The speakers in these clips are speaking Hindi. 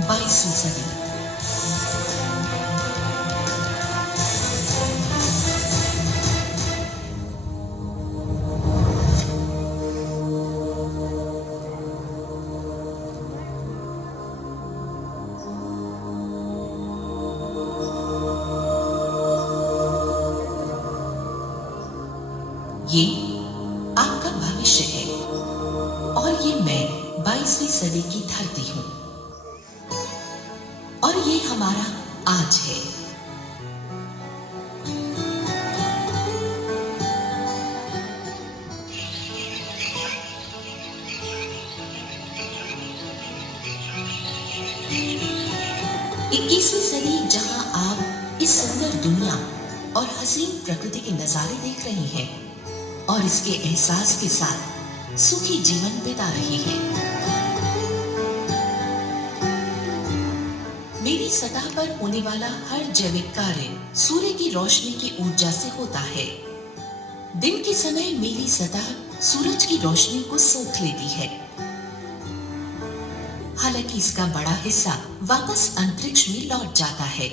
22वीं सदी। ये आपका भविष्य है और ये मैं 22वीं सदी की धरती हूँ और ये हमारा आज है। इक्कीसवीं सदी जहां आप इस सुंदर दुनिया और हसीन प्रकृति के नजारे देख रही हैं और इसके एहसास के साथ सुखी जीवन बिता रही हैं। मेरी सतह पर होने वाला हर जैविक कार्य सूर्य की रोशनी की ऊर्जा से होता है। दिन के समय मेरी सतह सूरज की रोशनी को सोख लेती है। हालांकि इसका बड़ा हिस्सा वापस अंतरिक्ष में लौट जाता है,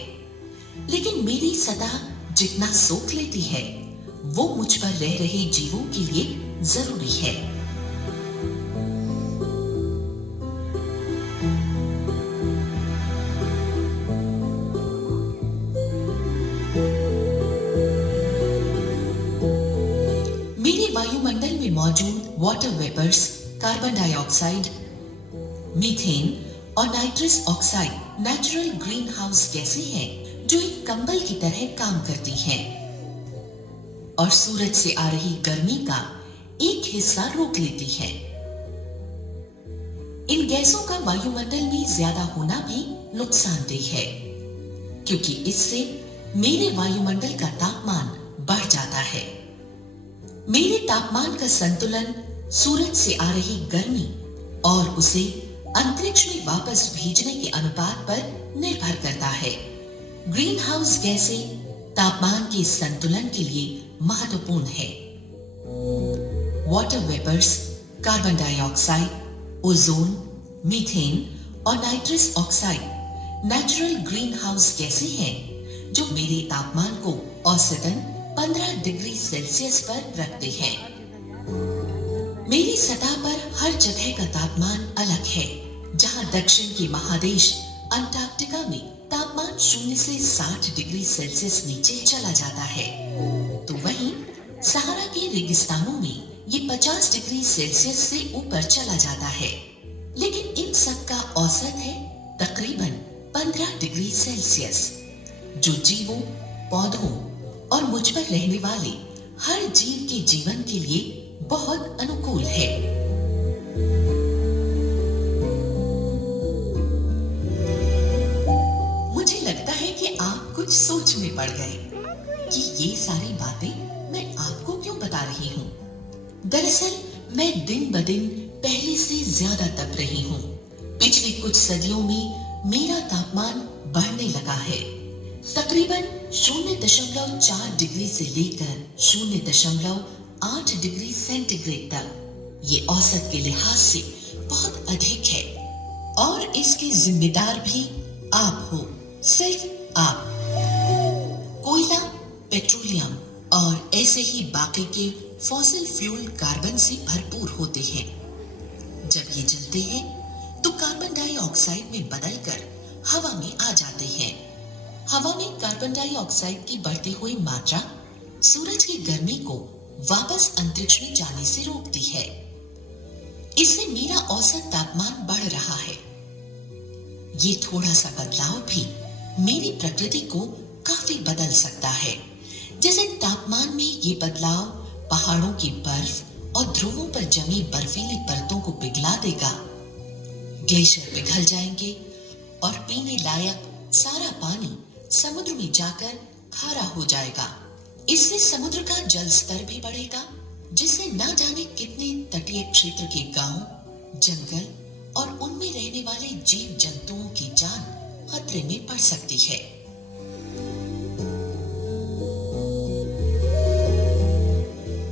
लेकिन मेरी सतह जितना सोख लेती है वो मुझ पर रह रहे जीवों के लिए जरूरी है। मेरे वायुमंडल में मौजूद water vapours, carbon dioxide, methane और nitrous oxide natural green house गैसें हैं जो एक कंबल की तरह काम करती हैं और सूरज से आ रही गर्मी का एक हिस्सा रोक लेती है। इन गैसों का वायुमंडल में ज्यादा होना भी नुकसानदेह है, क्योंकि इससे मेरे वायुमंडल का तापमान बढ़ जाता है। मेरे तापमान का संतुलन सूरज से आ रही गर्मी और उसे अंतरिक्ष में वापस भेजने के अनुपात पर निर्भर करता है। ग्रीन हाउस गैसें तापमान के संतुलन के लिए महत्वपूर्ण है। Water vapours, carbon dioxide, ozone, methane और nitrous oxide natural green house गैसें हैं जो मेरे तापमान को औसतन 15 डिग्री सेल्सियस पर रखते हैं। मेरी सतह पर हर जगह का तापमान अलग है। जहां दक्षिण के महादेश अंटार्कटिका में तापमान 0 से 60 डिग्री सेल्सियस नीचे चला जाता है, तो वहीं सहारा के रेगिस्तानों में ये 50 डिग्री सेल्सियस से ऊपर चला जाता है। लेकिन इन सब का औसत है तकरीबन 15 डिग्री सेल्सियस, जो जीवों, पौधों और मुझ पर रहने वाले हर जीव के जीवन के लिए बहुत अनुकूल है। मुझे लगता है कि आप कुछ सोच में पड़ गए कि ये सारी बातें मैं आपको क्यों बता रही हूँ। दरअसल मैं दिन ब दिन पहले से ज्यादा तप रही हूँ। पिछली कुछ सदियों में मेरा तापमान बढ़ने लगा है। तकरीबन 0.4 डिग्री से लेकर 0.8 डिग्री सेंटीग्रेड तक। ये औसत के लिहाज से बहुत अधिक है और इसके जिम्मेदार भी आप हो, सिर्फ आप। कोयला, पेट्रोलियम और ऐसे ही बाकी के फॉसिल फ्यूल कार्बन से भरपूर होते हैं। जब ये जलते हैं तो कार्बन डाइऑक्साइड में बदलकर हवा में आ जाते हैं। हवा में कार्बन डाइऑक्साइड की बढ़ती हुई मात्रा सूरज की गर्मी को वापस अंतरिक्ष में जाने से रोकती है। इससे मेरा औसत तापमान बढ़ रहा है। ये थोड़ा सा बदलाव भी मेरी प्रकृति को काफी बदल सकता है। जैसे तापमान में ये बदलाव पहाड़ों की बर्फ और ध्रुवों पर जमी बर्फीली परतों को पिघला देगा। ग्लेशियर पिघल जाएंगे और पीने लायक सारा पानी समुद्र में जाकर खारा हो जाएगा। इससे समुद्र का जल स्तर भी बढ़ेगा, जिससे न जाने कितने तटीय क्षेत्र के गांव, जंगल और उनमें रहने वाले जीव जंतुओं की जान खतरे में पड़ सकती है।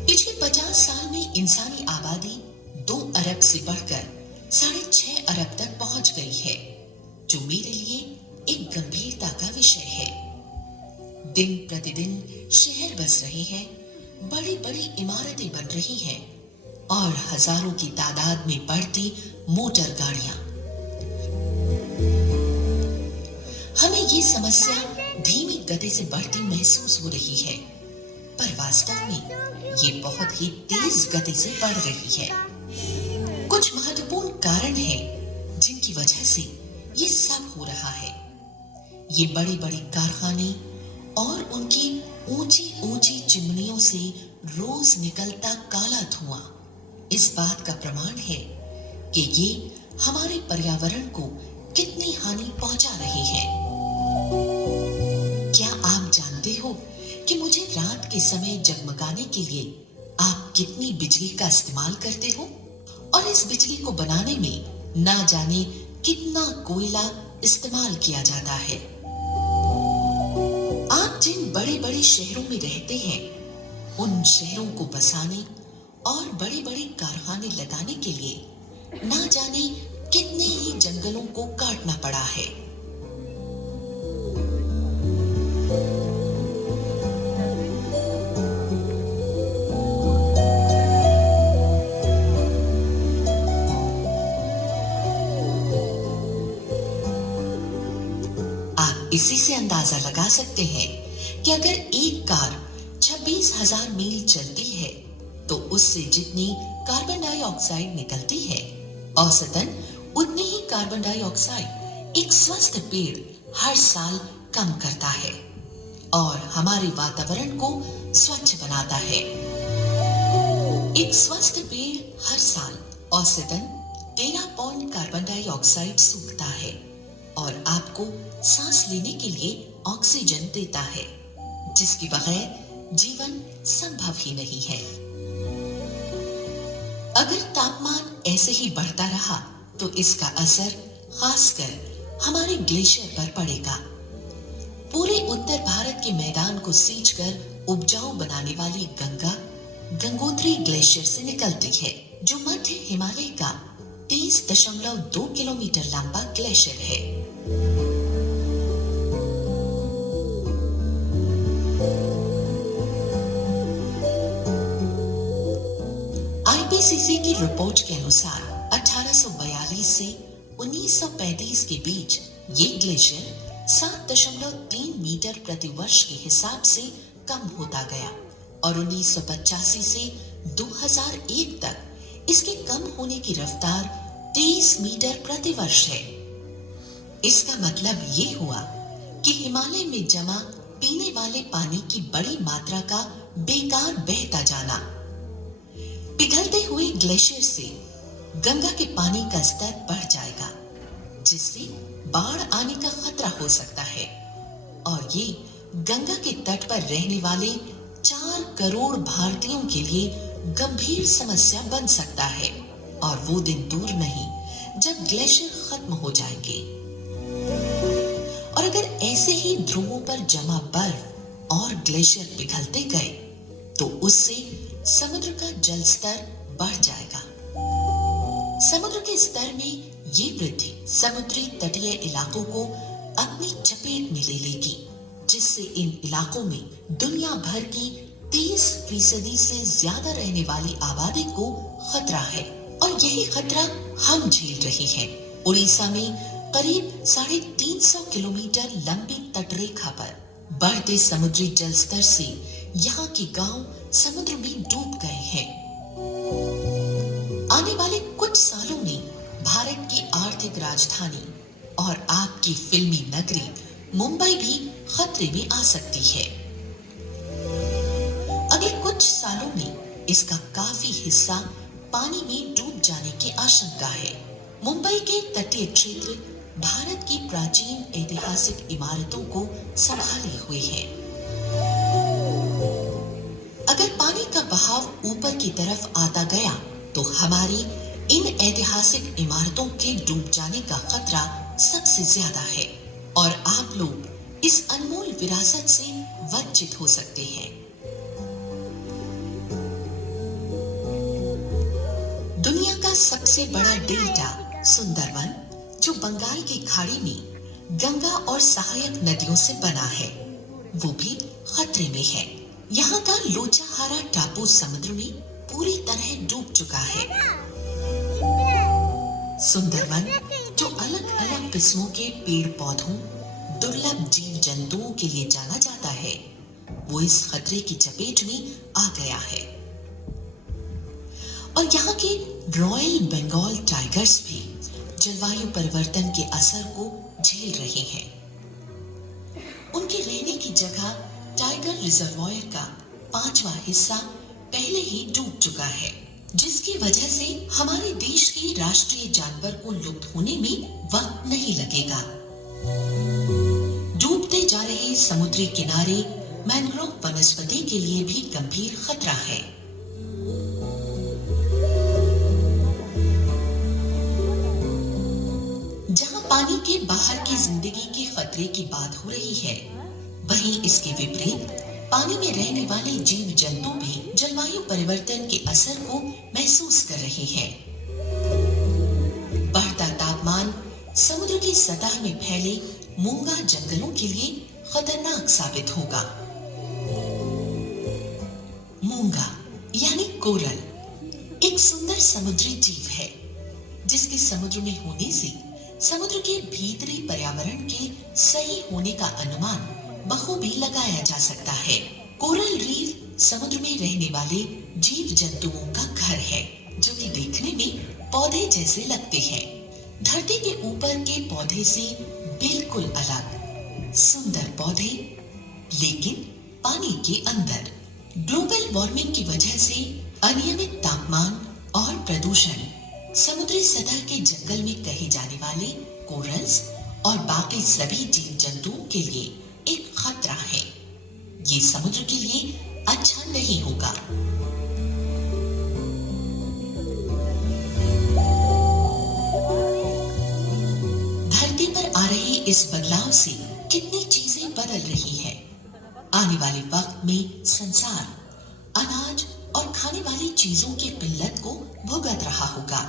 पिछले 50 साल में इंसानी आबादी 2 अरब से बढ़कर 6.5 अरब तक पहुंच गई है, जो मेरे लिए एक गंभीरता का विषय है। दिन प्रतिदिन शहर बस रहे हैं, बड़ी बड़ी इमारतें बन रही हैं और हजारों की तादाद में बढ़ती मोटर गाड़ियां। हमें ये समस्या धीमी गति से बढ़ती महसूस हो रही है, पर वास्तव में ये बहुत ही तेज गति से बढ़ रही है। कुछ महत्वपूर्ण कारण हैं जिनकी वजह से ये सब हो रहा है। ये बड़ी बड़ी कारखाने और उनकी ऊंची ऊंची चिमनियों से रोज निकलता काला धुआं इस बात का प्रमाण है कि ये हमारे पर्यावरण को कितनी हानि पहुंचा रहे हैं। क्या आप जानते हो कि मुझे रात के समय जगमगाने के लिए आप कितनी बिजली का इस्तेमाल करते हो? और इस बिजली को बनाने में ना जाने कितना कोयला इस्तेमाल किया जाता है। आप जिन बड़े बड़े शहरों में रहते हैं, उन शहरों को बसाने और बड़े बड़े कारखाने लगाने के लिए ना जाने कितने ही जंगलों को काटना पड़ा है। आप इसी से अंदाजा लगा सकते हैं कि अगर एक कार 26,000 मील चलती है तो उससे जितनी कार्बन डाइऑक्साइड निकलती है, औसतन उतनी ही कार्बन डाइऑक्साइड एक स्वस्थ पेड़ हर साल कम करता है और हमारे वातावरण को स्वच्छ बनाता है। एक स्वस्थ पेड़ हर साल औसतन 13 पौंड कार्बन डाइऑक्साइड सूखता है और आपको सांस लेने के लिए ऑक्सीजन देता है, जिसके बगैर जीवन संभव ही नहीं है। अगर तापमान ऐसे ही बढ़ता रहा तो इसका असर खासकर हमारे ग्लेशियर पर पड़ेगा। पूरे उत्तर भारत के मैदान को सींचकर उपजाऊ बनाने वाली गंगा गंगोत्री ग्लेशियर से निकलती है, जो मध्य हिमालय का 30.2 किलोमीटर लंबा ग्लेशियर है। आईपीसीसी की रिपोर्ट के अनुसार 1842 से 1935 के बीच ये ग्लेशियर 7.3 मीटर प्रति वर्ष के हिसाब से कम होता गया और 1985 से 2001 तक इसके कम होने की रफ्तार 23 मीटर प्रति वर्ष है। इसका मतलब ये हुआ कि हिमालय में जमा पीने वाले पानी की बड़ी मात्रा का बेकार बहता जाना। पिघलते हुए ग्लेशियर से गंगा के पानी का स्तर बढ़ जाएगा, जिससे बाढ़ आने का खतरा हो सकता है और ये गंगा के तट पर रहने वाले 4 करोड़ भारतीयों के लिए गंभीर समस्या बन सकता है। और वो दिन दूर नहीं जब ग्लेशियर खत्म हो जाएंगे। और अगर ऐसे ही ध्रुवों पर जमा बर्फ और ग्लेशियर पिघलते गए तो उससे समुद्र का जल स्तर बढ़ जाएगा। समुद्र के स्तर में ये वृद्धि समुद्री तटीय इलाकों को अपनी चपेट में ले लेगी, जिससे इन इलाकों में दुनिया भर की 30% से ज्यादा रहने वाली आबादी को खतरा है और यही खतरा हम झेल रहे हैं। उड़ीसा में करीब 350 किलोमीटर लंबी तटरेखा पर बढ़ते समुद्री जल स्तर से यहाँ के गांव समुद्र में डूब गए हैं। आने वाले कुछ सालों में भारत की आर्थिक राजधानी और आपकी फिल्मी नगरी मुंबई भी खतरे में आ सकती है। अगले कुछ सालों में इसका काफी हिस्सा पानी में डूब जाने की आशंका है। मुंबई के तटीय क्षेत्र भारत की प्राचीन ऐतिहासिक इमारतों को संभाले हुए हैं। अगर पानी का बहाव ऊपर की तरफ आता गया तो हमारी इन ऐतिहासिक इमारतों के डूब जाने का खतरा सबसे ज्यादा है और आप लोग इस अनमोल विरासत से वंचित हो सकते हैं। दुनिया का सबसे बड़ा डेल्टा सुंदरवन, जो बंगाल की खाड़ी में गंगा और सहायक नदियों से बना है, वो भी खतरे में है। यहाँ का लोचाहारा टापू समुद्र में पूरी तरह डूब चुका है। सुंदरवन, जो अलग अलग किस्मों के पेड़ पौधों, दुर्लभ जीव जंतुओं के लिए जाना जाता है, वो इस खतरे की चपेट में आ गया है। और यहाँ के रॉयल बंगाल टाइगर्स भी जलवायु परिवर्तन के असर को झेल रहे हैं। उनके रहने की जगह टाइगर रिजर्वॉयर का 5वां हिस्सा पहले ही डूब चुका है, जिसकी वजह से हमारे देश के राष्ट्रीय जानवर को लुप्त होने में वक्त नहीं लगेगा। डूबते जा रहे समुद्री किनारे मैंग्रोव वनस्पति के लिए भी गंभीर खतरा है। जहां पानी के बाहर की जिंदगी के खतरे की बात हो रही है, वहीं इसके विपरीत पानी में रहने वाले जीव जंतु भी जलवायु परिवर्तन के असर को महसूस कर रहे हैं। बढ़ता तापमान समुद्र की सतह में फैले मूंगा जंगलों के लिए खतरनाक साबित होगा। मूंगा यानी कोरल एक सुंदर समुद्री जीव है, जिसके समुद्र में होने से समुद्र के भीतरी पर्यावरण के सही होने का अनुमान बखूबी लगाया जा सकता है। कोरल रीफ समुद्र में रहने वाले जीव जंतुओं का घर है, जो कि देखने में पौधे जैसे लगते हैं। धरती के ऊपर के पौधे से बिल्कुल अलग सुंदर पौधे, लेकिन पानी के अंदर। ग्लोबल वार्मिंग की वजह से अनियमित तापमान और प्रदूषण समुद्री सतह के जंगल में कहे जाने वाले कोरल्स और बाकी सभी जीव जंतुओं के लिए एक खतरा है। ये समुद्र के लिए अच्छा नहीं होगा। धरती पर आ रहे इस बदलाव से कितनी चीजें बदल रही हैं। आने वाले वक्त में संसार अनाज और खाने वाली चीजों की किल्लत को भुगत रहा होगा।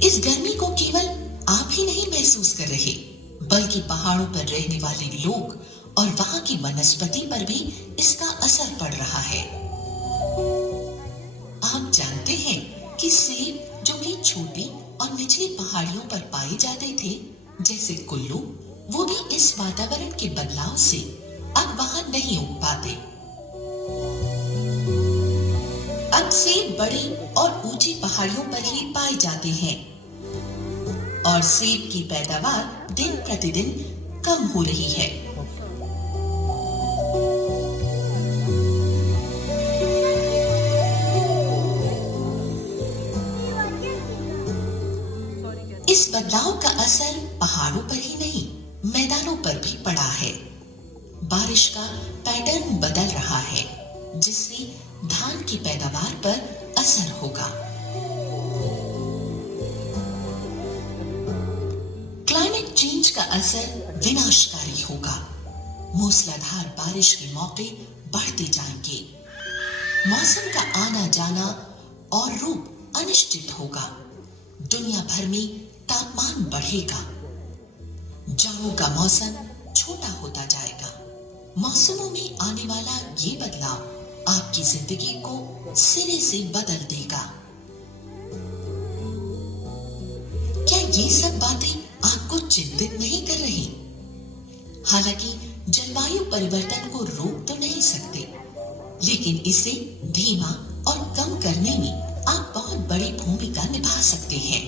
इस गर्मी को केवल आप ही नहीं महसूस कर रहे, बल्कि पहाड़ों पर रहने वाले लोग और वहां की वनस्पति पर भी इसका असर पड़ रहा है। आप जानते हैं कि सेब जो कि छोटी और निचली पहाड़ियों पर पाए जाते थे, जैसे कुल्लू, वो भी इस वातावरण के बदलाव से अब वहां नहीं उग पाते। अब सेब बड़ी और ऊंची पहाड़ियों पर ही पाए जाते हैं और सेब की पैदावार दिन प्रतिदिन कम हो रही है। इस बदलाव का असर पहाड़ों पर ही नहीं, मैदानों पर भी पड़ा है। बारिश का पैटर्न बदल रहा है, जिससे धान की पैदावार पर असर होगा। क्लाइमेट चेंज का असर विनाशकारी होगा। मूसलाधार बारिश के मौके बढ़ते जाएंगे। मौसम का आना जाना और रूप अनिश्चित होगा। दुनिया भर में तापमान बढ़ेगा। जाड़ों का मौसम छोटा होता जाएगा। मौसमों में आने वाला ये बदलाव आपकी जिंदगी को सिरे से बदल देगा। क्या ये सब बातें आपको चिंतित नहीं कर रही? हालांकि जलवायु परिवर्तन को रोक तो नहीं सकते, लेकिन इसे धीमा और कम करने में आप बहुत बड़ी भूमिका निभा सकते हैं।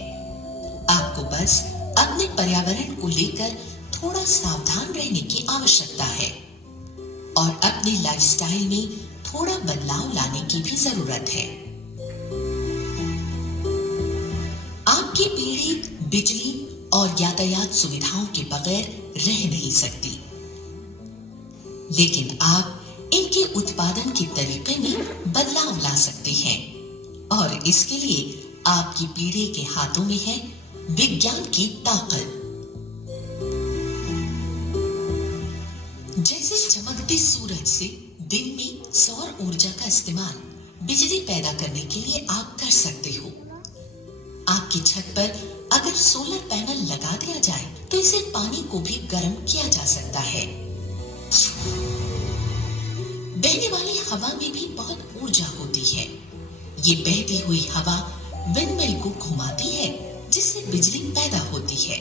आपको बस अपने पर्यावरण को लेकर थोड़ा सावधान रहने की आवश्यकता है और अपने लाइफस्टाइल में थोड़ा बदलाव लाने की भी जरूरत है। आपकी पीढ़ी बिजली और यातायात सुविधाओं के बगैर रह नहीं सकती, लेकिन आप इनके उत्पादन के तरीके में बदलाव ला सकते हैं और इसके लिए आपकी पीढ़ी के हाथों में है विज्ञान की ताकत। जैसे चमकते सूरज से दिन में सौर ऊर्जा का इस्तेमाल बिजली पैदा करने के लिए आप कर सकते हो। आपकी छत पर अगर सोलर पैनल लगा दिया जाए तो इससे पानी को भी गर्म किया जा सकता है। बहने वाली हवा में भी बहुत ऊर्जा होती है। ये बहती हुई हवा विंडमिल को घुमाती है, जिससे बिजली पैदा होती है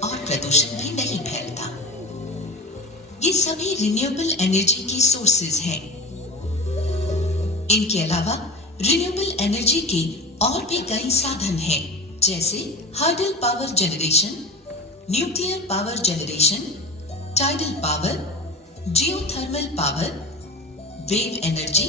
और प्रदूषण भी नहीं फैलता। ये सभी रिन्यूएबल एनर्जी की सोर्सेज हैं। इनके अलावा रिन्यूएबल एनर्जी के और भी कई साधन हैं, जैसे hydel power generation, nuclear power generation, tidal power, geothermal power, wave energy,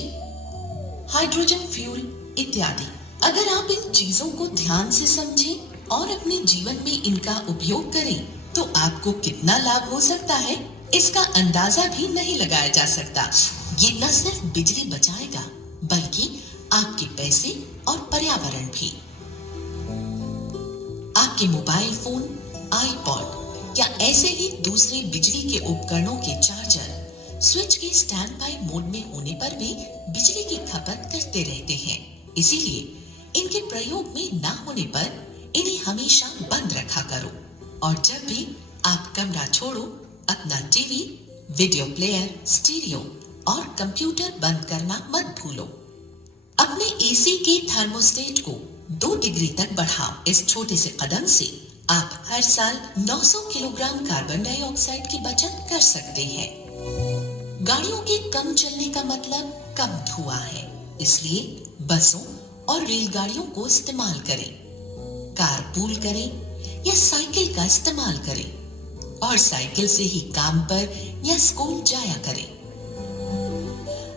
hydrogen fuel इत्यादि। अगर आप इन चीजों को ध्यान से समझें और अपने जीवन में इनका उपयोग करें तो आपको कितना लाभ हो सकता है, इसका अंदाजा भी नहीं लगाया जा सकता। ये न सिर्फ बिजली बचाएगा बल्कि आपके पैसे और पर्यावरण भी। आपके मोबाइल फोन, आईपॉड या ऐसे ही दूसरे बिजली के उपकरणों के चार्जर स्विच के स्टैंड बाय मोड में होने पर भी बिजली की खपत करते रहते हैं। इसीलिए इनके प्रयोग में ना होने पर इन्हें हमेशा बंद रखा करो और जब भी आप कमरा छोड़ो अपना टीवी, वीडियो प्लेयर, स्टीरियो और कंप्यूटर बंद करना मत भूलो। अपने एसी के थर्मोस्टेट को 2 डिग्री तक बढ़ाओ। इस छोटे से कदम से आप हर साल 900 किलोग्राम कार्बन डाइऑक्साइड की बचत कर सकते हैं। गाड़ियों के कम चलने का मतलब कम धुआं है, इसलिए बसों और रेलगाड़ियों को इस्तेमाल करें, कारपूल करें या साइकिल का इस्तेमाल करें और साइकिल से ही काम पर या स्कूल जाया करें।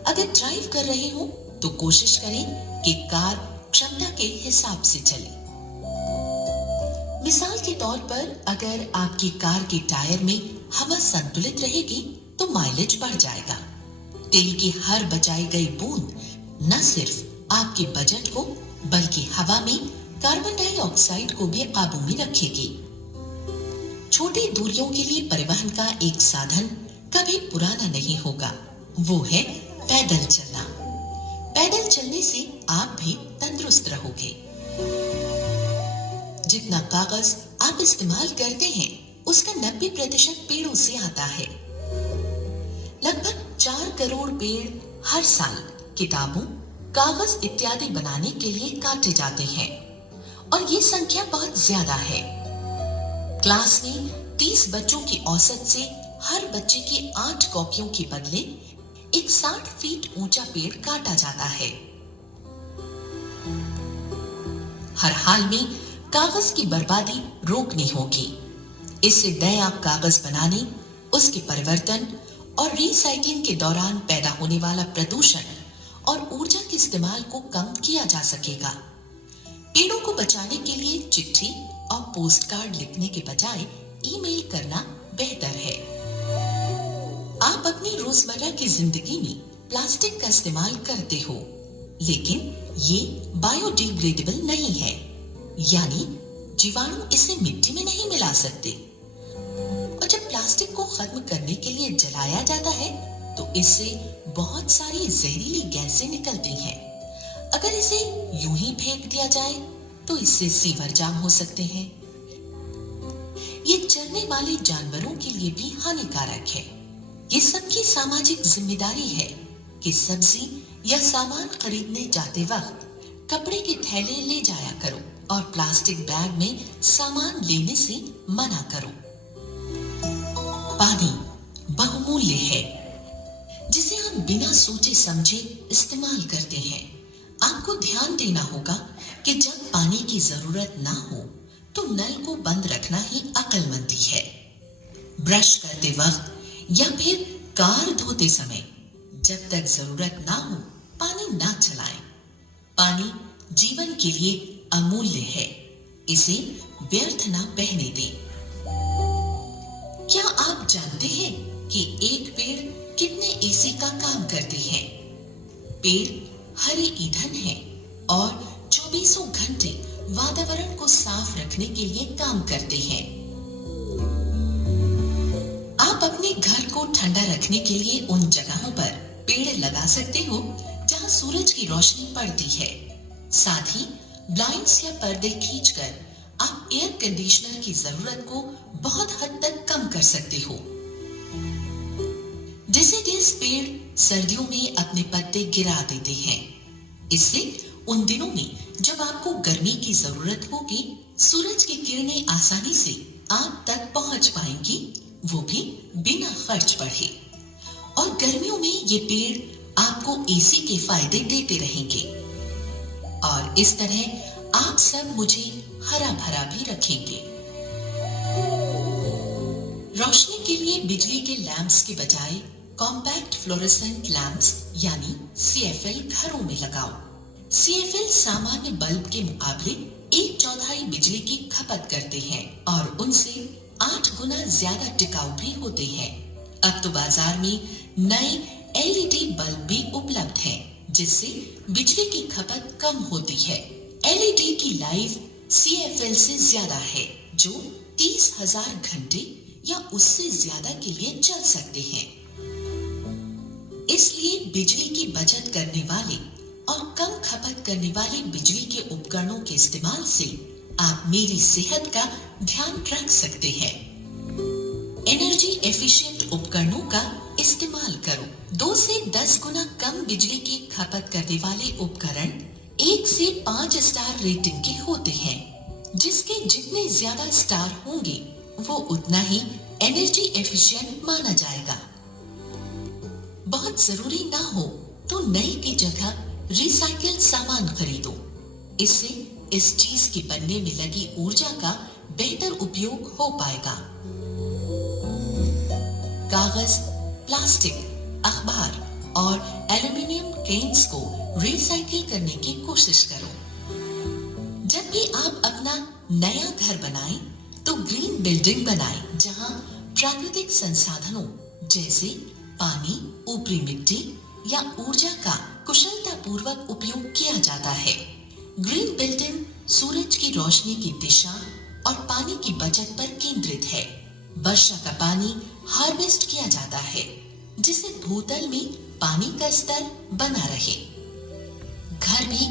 अगर ड्राइव कर रहे हो तो कोशिश करें कि कार क्षमता के हिसाब से चले। मिसाल के तौर पर अगर आपकी कार के टायर में हवा संतुलित रहेगी तो माइलेज बढ़ जाएगा। तेल की हर बचाई गई बूंद न सिर्फ आपके बजट को बल्कि हवा में कार्बन डाइऑक्साइड को भी काबू में रखेगी। छोटी दूरियों के लिए परिवहन का एक साधन कभी पुराना नहीं होगा, वो है पैदल चलना। पैदल चलने से आप भी तंदुरुस्त रहोगे। जितना कागज आप इस्तेमाल करते हैं उसका 90% पेड़ों से आता है। लगभग 4 करोड़ पेड़ हर साल किताबों, कागज इत्यादि बनाने के लिए काटे जाते हैं और ये संख्या बहुत ज्यादा है। क्लास में 30 बच्चों की औसत से हर बच्चे की 8 कॉपियों के बदले एक 60 फीट ऊंचा पेड़ काटा जाता है। हर हाल में कागज की बर्बादी रोकनी होगी। इससे नया कागज बनाने, उसके परिवर्तन और रिसाइकलिंग के दौरान पैदा होने वाला प्रदूषण और ऊर्जा के इस्तेमाल को कम किया जा सकेगा। पेड़ों को बचाने के लिए चिट्ठी और पोस्ट कार्ड लिखने के बजाय ईमेल करना बेहतर है। आप अपनी रोजमर्रा की जिंदगी में प्लास्टिक का इस्तेमाल करते हो, लेकिन ये बायोडिग्रेडेबल नहीं है, यानी जीवाणु इसे मिट्टी में नहीं मिला सकते। और जब प्लास्टिक को खत्म करने के लिए जलाया जाता है तो इससे बहुत सारी जहरीली गैसें निकलती हैं। अगर इसे यूं ही फेंक दिया जाए तो इससे सीवर जाम हो सकते हैं। ये चरने वाले जानवरों के लिए भी हानिकारक है। ये सबकी सामाजिक जिम्मेदारी है कि सब्जी या सामान खरीदने जाते वक्त कपड़े के थैले ले जाया करो और प्लास्टिक बैग में सामान लेने से मना करो। पानी बहुमूल्य है, जिसे हम बिना सोचे समझे इस्तेमाल करते हैं। आपको ध्यान देना होगा कि जब पानी की जरूरत ना हो तो नल को बंद रखना ही अक्लमंदी है। ब्रश करते वक्त या फिर कार धोते समय जब तक जरूरत ना हो पानी ना चलाएं। पानी जीवन के लिए अमूल्य है, इसे व्यर्थ ना बहने दें। क्या आप जानते हैं कि एक पेड़ कितने एसी का काम करते हैं? पेड़ हरे ईंधन है और 24 घंटे वातावरण को साफ रखने के लिए काम करते हैं। आप अपने घर को ठंडा रखने के लिए उन जगहों पर पेड़ लगा सकते हो जहां सूरज की रोशनी पड़ती है। साथ ही ब्लाइंड्स या पर्दे खींचकर आप एयर कंडीशनर की जरूरत को बहुत हद तक कम कर सकते हो। डेसिडियस पेड़ सर्दियों में अपने पत्ते गिरा देते हैं। इससे उन दिनों में जब आपको गर्मी की जरूरत होगी, सूरज की किरणें आसानी से आप तक पहुंच पाएंगी, वो भी बिना खर्च बढ़े। और गर्मियों में ये पेड़ आपको एसी के फायदे देते रहेंगे। और इस तरह आप सब मुझे हरा भरा भी रखेंगे। रोशनी के लिए बिजली के लैंप्स के बजाय कॉम्पैक्ट फ्लोरोसेंट लैंप्स यानी CFL घरों में लगाओ। CFL सामान्य बल्ब के मुकाबले 1/4 बिजली की खपत करते हैं और उनसे 8 गुना ज्यादा टिकाऊ भी होते हैं। अब तो बाजार में नए LED बल्ब भी उपलब्ध हैं, जिससे बिजली की खपत कम होती है। LED की लाइफ CFL से ज्यादा है, जो 30,000 घंटे या उससे ज्यादा के लिए चल सकते हैं। इसलिए बिजली की बचत करने वाले और कम खपत करने वाले बिजली के उपकरणों के इस्तेमाल से आप मेरी सेहत का ध्यान रख सकते हैं। एनर्जी एफिशिएंट उपकरणों का इस्तेमाल करो। 2 से 10 गुना कम बिजली की खपत करने वाले उपकरण 1 से 5 स्टार रेटिंग के होते हैं। जिसके जितने ज्यादा स्टार होंगे, वो उतना ही एनर्जी एफिशिएंट माना जाएगा। बहुत जरूरी ना हो तो नई की जगह रिसाइकिल सामान खरीदो। इससे इस चीज के बनने में लगी ऊर्जा का बेहतर उपयोग हो पाएगा। कागज, प्लास्टिक, अखबार और एल्युमिनियम केन्स को रिसाइकिल करने की कोशिश करो। जब भी आप अपना नया घर बनाएं, तो ग्रीन बिल्डिंग बनाएं, जहां प्राकृतिक संसाधनों जैसे पानी, ऊपरी मिट्टी या ऊर्जा का कुशलतापूर्वक उपयोग किया जाता है। ग्रीन बिल्डिंग सूरज की रोशनी की दिशा और पानी की बचत पर केंद्रित है। वर्षा का पानी हार्वेस्ट किया जाता है, जिससे भूतल में पानी का स्तर बना रहे। घर भी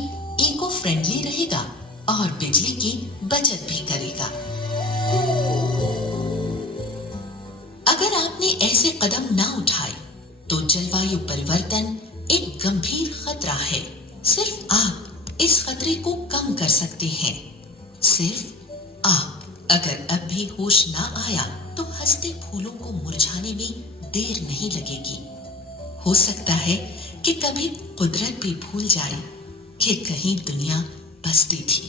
इको फ्रेंडली रहेगा और बिजली की बचत भी करेगा। अगर आपने ऐसे कदम ना उठाए, तो जलवायु परिवर्तन एक गंभीर खतरा है। सिर्फ आप इस खतरे को कम कर सकते हैं। सिर्फ आप। अगर अब भी होश ना आया, तो हंसते फूलों को मुरझाने में देर नहीं लगेगी। हो सकता है कि कभी कुदरत भी भूल जाए कि कहीं दुनिया बसती थी।